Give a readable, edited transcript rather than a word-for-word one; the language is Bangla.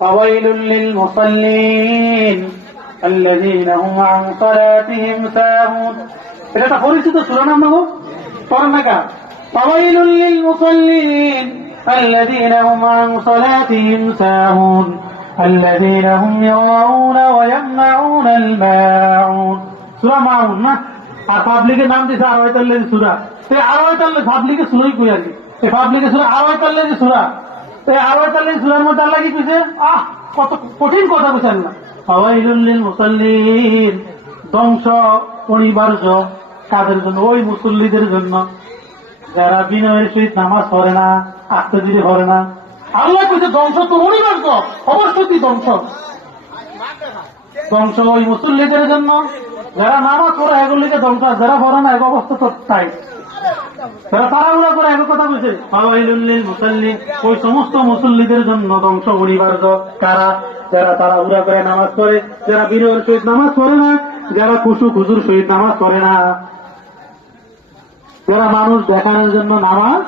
ফাওয়াইলুল লিল মুসাল্লিন আল্লাযীনা হুম আন সালাতিহিম সাহুন। এটা একটা পরিচিত সূরা নাম না গো, পড়েন না কা? ফাওয়াইলুল লিল মুসাল্লিন আল্লাযীনা হুম আন সালাতিহিম সাহুন আল্লাযীনা হুম ইয়ারাউনা ওয়া ইয়ামনাউনাল মাউন। সূরা মাউন না? আর পাবলিকের নাম দিছে আরওয়াইতাল্লাহ সূরা। এই আরওয়াইতাল্লাহ পাবলিকের সূরাই কই আর কি, এই পাবলিকের সূরা আরওয়াইতাল্লাহ সূরা। এই আরওয়াইতাল্লাহ সূরার মধ্যে আল্লাহ কি কইছে? কত কঠিন কথা বুঝেন না। ফাওয়াইলুল লিল মুসাল্লিন, ধ্বংস অনিবার্য কাদের জন্য? ওই মুসল্লিদের জন্য যারা বিনয়ের সহিত নামাজ পড়ে না, আস্তে ধীরে পড়ে না। আল্লাহ কইছে ধ্বংস তো অনিবার্য, অবশ্যই ধ্বংস। ধ্বংস ওই মুসল্লিদের জন্য যারা নামাজ পড়ে এগুলিকে ধ্বংস, যারা পড়ে না এক অবস্থা তো তাই। যারা তাড়াহুড়া করে এক কথা বলছে ফাওয়াইলুল লিল মুসাল্লিন, ওই সমস্ত মুসল্লিদের জন্য ধ্বংস অনিবার্য। কারা? যারা তাড়াহুড়া করে নামাজ পড়ে, যারা বিনয়ের সহিত নামাজ পড়ে না, যারা খুশুর সহিত নামাজ পড়ে না, যারা মানুষ দেখানোর জন্য নামাজ